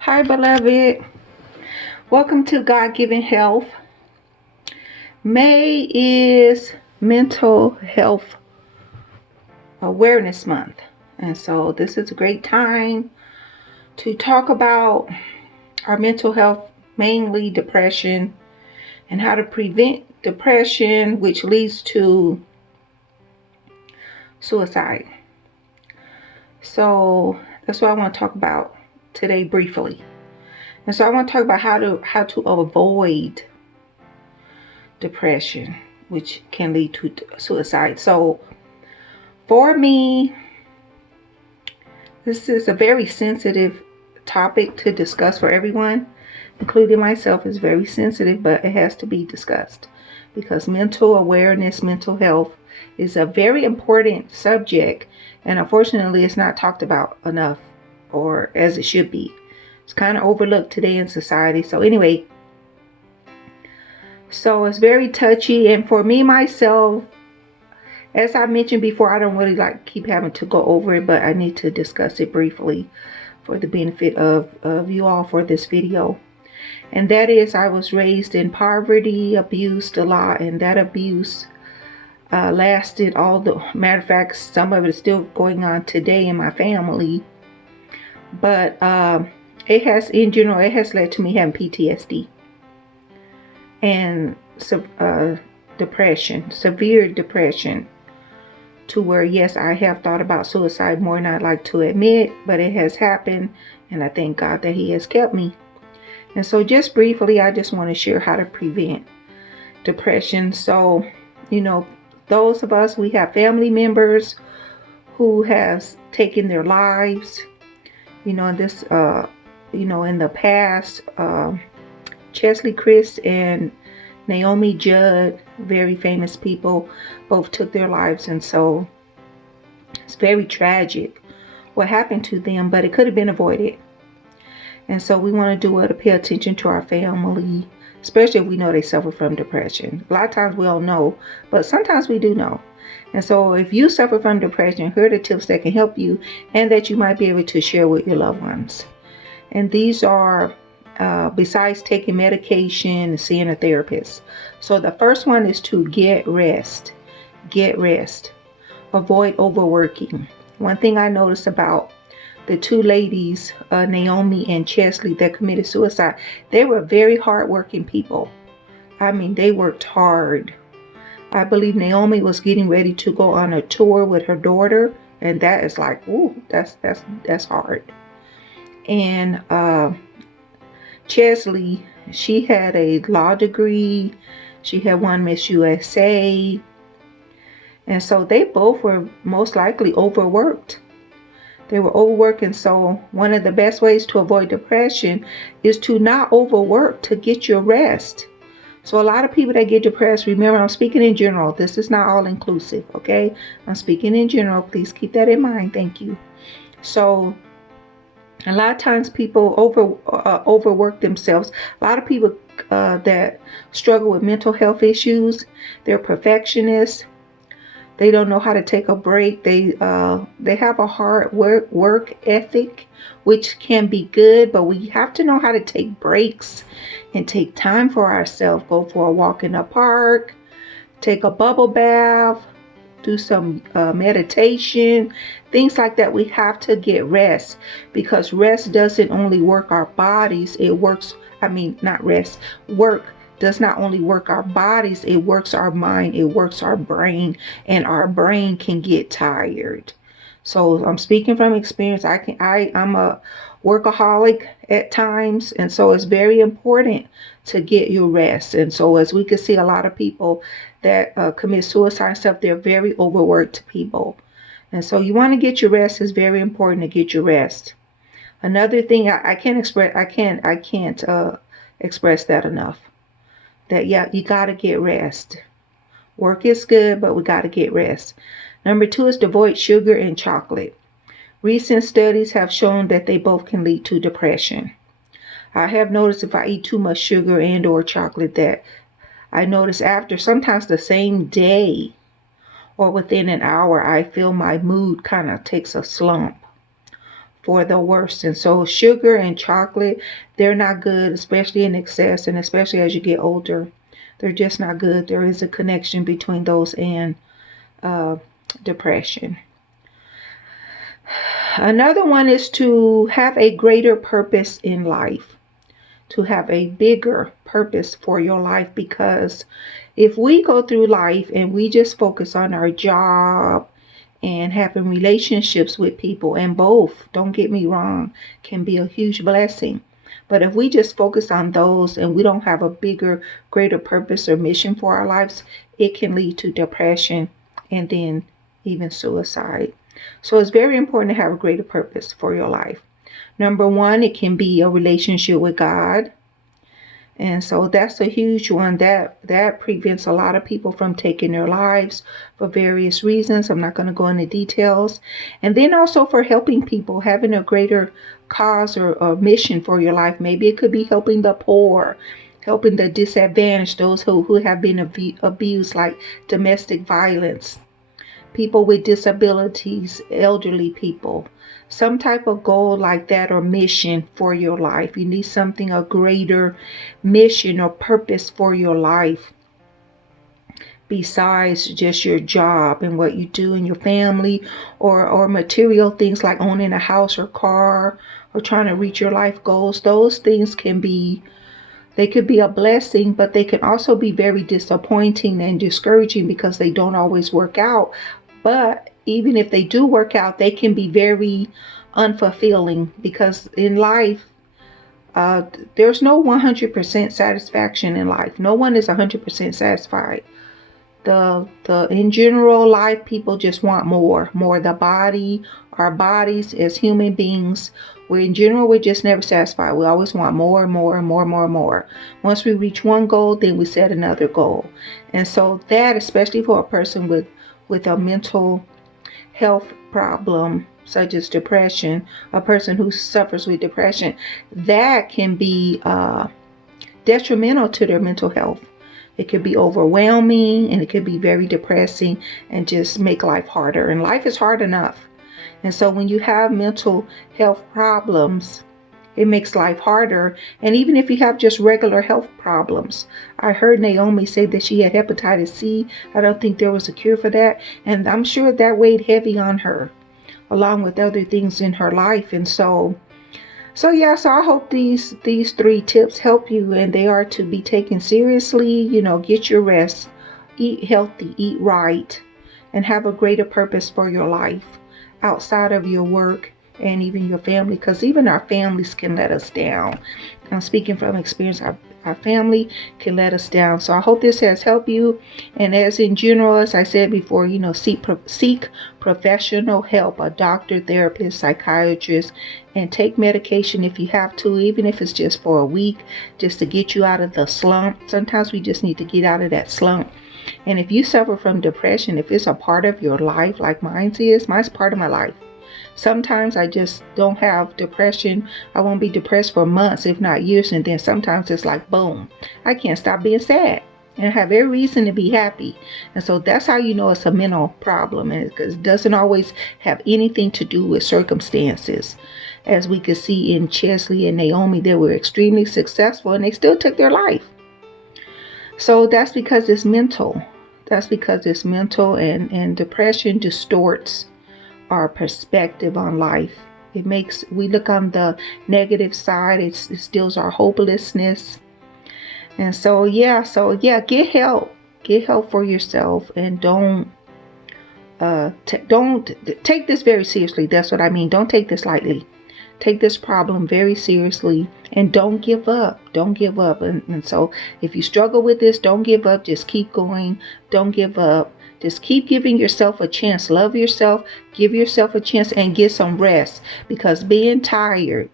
Hi, beloved. Welcome to God Given Health. May is Mental Health Awareness Month. And so, this is a great time to talk about our mental health, mainly depression, and how to prevent depression, which leads to suicide. So, that's what I want to talk about today briefly. And so, I want to talk about how to avoid depression, which can lead to suicide. So for me, this is a very sensitive topic to discuss for everyone, including myself. Is very sensitive, but it has to be discussed because mental awareness, mental health is a very important subject, and unfortunately it's not talked about enough, or as it should be. It's kind of overlooked today in society. So anyway, so it's very touchy, and for me myself, as I mentioned before, I don't really like keep having to go over it, but I need to discuss it briefly for the benefit of you all for this video. And that is, I was raised in poverty, abused a lot, and that abuse lasted all the, matter of fact, some of it is still going on today in my family. But it has, in general, it has led to me having PTSD and depression, severe depression, to where, yes, I have thought about suicide more than I'd like to admit, but it has happened, and I thank God that He has kept me. And so just briefly, I just want to share how to prevent depression. So, those of us, we have family members who have taken their lives, in the past, Cheslie Kryst and Naomi Judd, very famous people, both took their lives. And so it's very tragic what happened to them, but it could have been avoided. And so we want to do it to pay attention to our family, especially if we know they suffer from depression. A lot of times we don't know, but sometimes we do know. And so if you suffer from depression, here are the tips that can help you and that you might be able to share with your loved ones. And these are, besides taking medication and seeing a therapist. So the first one is to get rest. Get rest. Avoid overworking. One thing I noticed about the two ladies, Naomi and Cheslie, that committed suicide, they were very hardworking people. I mean, they worked hard. I believe Naomi was getting ready to go on a tour with her daughter, and that is like, ooh, that's hard. And Cheslie, she had a law degree. She had won Miss USA. And so they both were most likely overworked. They were overworked. And so one of the best ways to avoid depression is to not overwork, to get your rest. So a lot of people that get depressed, remember, I'm speaking in general. This is not all inclusive, okay? I'm speaking in general. Please keep that in mind. Thank you. So a lot of times people overwork themselves. A lot of people that struggle with mental health issues, they're perfectionists. They don't know how to take a break. They have a hard work ethic, which can be good, but we have to know how to take breaks and take time for ourselves. Go for a walk in the park, take a bubble bath, do some meditation, things like that. We have to get rest, because rest doesn't only work our bodies, it works, work does not only work our bodies, it works our mind, it works our brain, and our brain can get tired. So I'm speaking from experience. I'm a workaholic at times, and so it's very important to get your rest. And so as we can see, a lot of people that commit suicide and stuff, they're very overworked people. And so you want to get your rest. It's very important to get your rest. Another thing I can't express that enough. That, yeah, you got to get rest. Work is good, but we got to get rest. Number 2 is to avoid sugar and chocolate. Recent studies have shown that they both can lead to depression. I have noticed if I eat too much sugar and or chocolate, that I notice after sometimes the same day or within an hour, I feel my mood kind of takes a slump. for the worst. And so sugar and chocolate, they're not good, especially in excess, and especially as you get older. They're just not good. There is a connection between those and depression. Another one is to have a greater purpose in life, to have a bigger purpose for your life, because if we go through life and we just focus on our job and having relationships with people, and both, don't get me wrong, can be a huge blessing. But if we just focus on those and we don't have a bigger, greater purpose or mission for our lives, it can lead to depression and then even suicide. So it's very important to have a greater purpose for your life. Number one, it can be a relationship with God. And so that's a huge one that prevents a lot of people from taking their lives for various reasons. I'm not going to go into details. And then also for helping people, having a greater cause or mission for your life. Maybe it could be helping the poor, helping the disadvantaged, those who have been abused, like domestic violence, people with disabilities, elderly people. Some type of goal like that or mission for your life. You need something, a greater mission or purpose for your life besides just your job and what you do in your family, or material things like owning a house or car or trying to reach your life goals. Those things can be, they could be a blessing, but they can also be very disappointing and discouraging because they don't always work out. But even if they do work out, they can be very unfulfilling, because in life, there's no 100% satisfaction in life. No one is 100% satisfied. In general life, people just want more. The body, our bodies as human beings, we're just never satisfied. We always want more and more and more and more and more. Once we reach one goal, then we set another goal. And so that, especially for a person with a mental health problem such as depression, a person who suffers with depression, that can be detrimental to their mental health. It could be overwhelming, and it could be very depressing and just make life harder. And life is hard enough. And so when you have mental health problems, it makes life harder. And even if you have just regular health problems, I heard Naomi say that she had hepatitis C. I don't think there was a cure for that. And I'm sure that weighed heavy on her, along with other things in her life. And so I hope these 3 tips help you, and they are to be taken seriously. Get your rest, eat healthy, eat right, and have a greater purpose for your life outside of your work and even your family, because even our families can let us down. I'm speaking from experience. Our family can let us down. So I hope this has helped you. And as in general, as I said before, seek professional help, a doctor, therapist, psychiatrist, and take medication if you have to, even if it's just for a week, just to get you out of the slump. Sometimes we just need to get out of that slump. And if you suffer from depression, if it's a part of your life, like mine's part of my life. Sometimes I just don't have depression. I won't be depressed for months, if not years. And then sometimes it's like, boom, I can't stop being sad. And I have every reason to be happy. And so that's how you know it's a mental problem. And it doesn't always have anything to do with circumstances. As we could see in Chesley and Naomi, they were extremely successful and they still took their life. So that's because it's mental. And depression distorts our perspective on life. We look on the negative side. It steals our hopelessness. And so get help. Get help for yourself, and don't take this very seriously. That's what I mean. Don't take this lightly. Take this problem very seriously, and don't give up. Don't give up. And so if you struggle with this, don't give up. Just keep going. Don't give up. Just keep giving yourself a chance. Love yourself. Give yourself a chance and get some rest. Because being tired,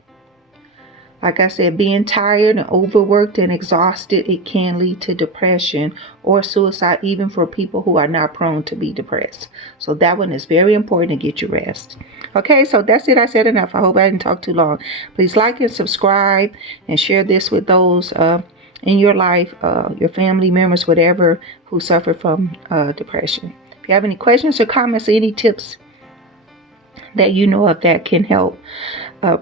like I said, being tired and overworked and exhausted, it can lead to depression or suicide, even for people who are not prone to be depressed. So that one is very important, to get your rest. Okay, so that's it. I said enough. I hope I didn't talk too long. Please like and subscribe and share this with those in your life, your family members, whatever, who suffer from depression. If you have any questions or comments or any tips, that you know of that can help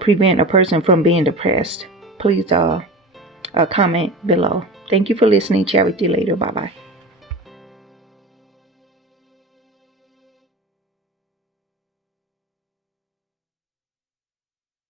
prevent a person from being depressed, please comment below. Thank you for listening. Chat with you later. Bye bye.